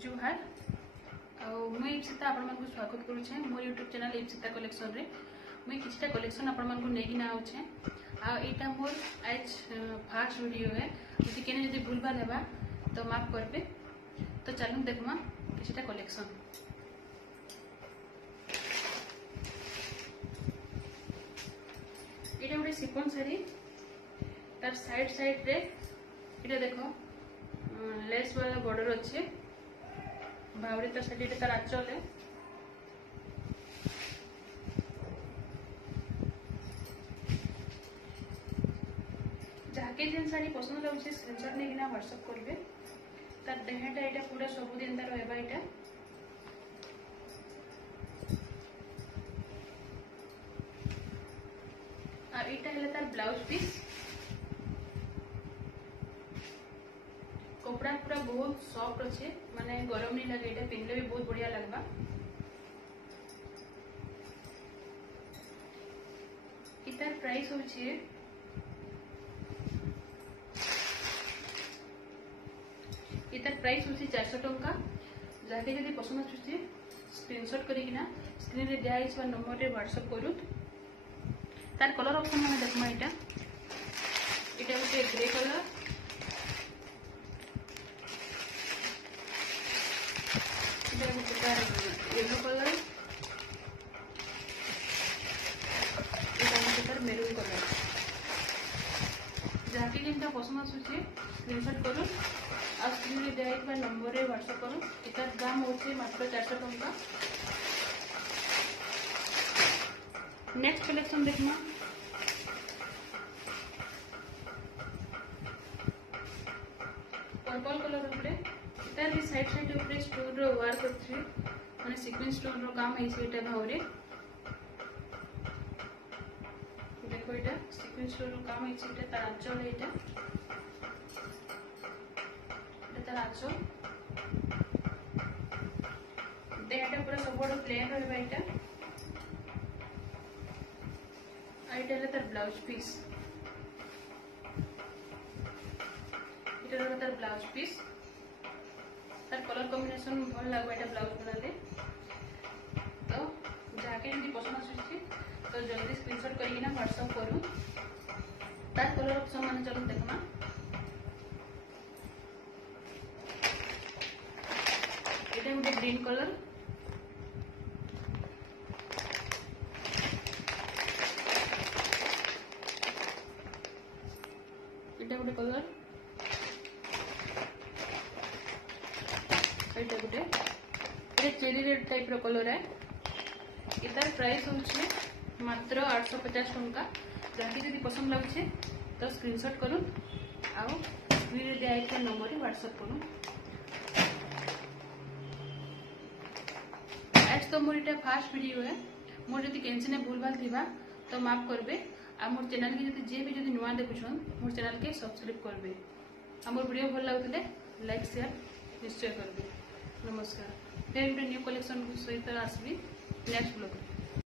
जुहार मुझे इप्सिता आपण मानक स्वागत करुचे मोर यूट्यूब चैनल इप्सिता कलेक्शन रे मुझे किछटा कलेक्शन आपण मानक नेकी ना आउछे आ एटा मोर आज फर्स्ट वीडियो है जति केने जति भूलभाल हेबा तो माफ करबे। तो चलू देखमा किछटा कलेक्शन। एटा गोटे सिफन साड़ी तार साइड साइड रे एटा देखो लेस वाला बॉर्डर अच्छे भावरे तार साइड तार आंचल है जहाँके जेन साड़ी पसंद लागे स्क्रीनशॉट लेकिन व्हाट्सएप करेंगे। तार देहटा यहाँ पूरा सबुदिन तार रहा यहाँ आईटा है तार ब्लाउज पीस कपड़ा पूरा बहुत सॉफ्ट अच्छे माने गरम नहीं लगे ये पिंधले भी बहुत बढ़िया लगवा। इतार प्राइस होचे इतार प्राइस होची 400 टंका। जाके जदी पसंद आछुची स्क्रीनशॉट करिकिना स्क्रीन रे दिया हिसबा नंबर रे व्हाट्सएप करू। तार कलर ऑप्शन माने देखमा इटा गोटे grey colour yellow colour maroon colour जहाँकि जेनटा पसंद आसूचे स्क्रीनशॉट करूँ आ स्क्रीन रे दिया नंबर रे व्हाट्सएप करूँ। इतार दाम होचे मात्र 400 टंका। नेक्स्ट कलेक्शन देखना पर्पल कलर उपरे इतार भी साइड साइड उपरे स्टोन रो वर्क अछि माने सीक्वेंस स्टोन रो काम है सेटा भावरे देखो एटा सीक्वेंस स्टोन रो काम है सेटा तार आंचल एटा तार आंचल देहटा पूरा सबोड प्लेन रहबा एटा आइटा है तार ब्लाउज पीस एटा रहबा तार ब्लाउज पीस तार कलर कॉम्बिनेशन भल लागो एटा ब्लाउज बनाले। तो जाके यदि पसंद आछी तो जल्दी स्क्रीनशॉट करिकिना व्हाट्सएप करू। तार कलर ऑप्शन माने चलो देखना एटा गोटे ग्रीन कलर एटा गोटे कलर गोटे चेरी रेड टाइप रो कलर है। इतार प्राइस होचे मात्र 850 टंका। जहाँकि यदि पसंद लगे तो स्क्रीनशॉट करूँ आउ स्क्रीन रे दिया नंबर व्हाट्सएप करूँ। आज तो मोर इटा फर्स्ट वीडियो है मोर जदि केनसिने भूलभाल थिबा तो माफ करबे। आ मोर चैनल के जदि जे भी जदि नुआ देखुछन मोर चैनल के सब्सक्राइब करबे। आ मोर वीडियो भल लागुतले लाइक शेयर निश्चय करबे। नमस्कार। फिर गोटे न्यू कलेक्शन सहित आसबी नेक्स्ट ब्लॉग।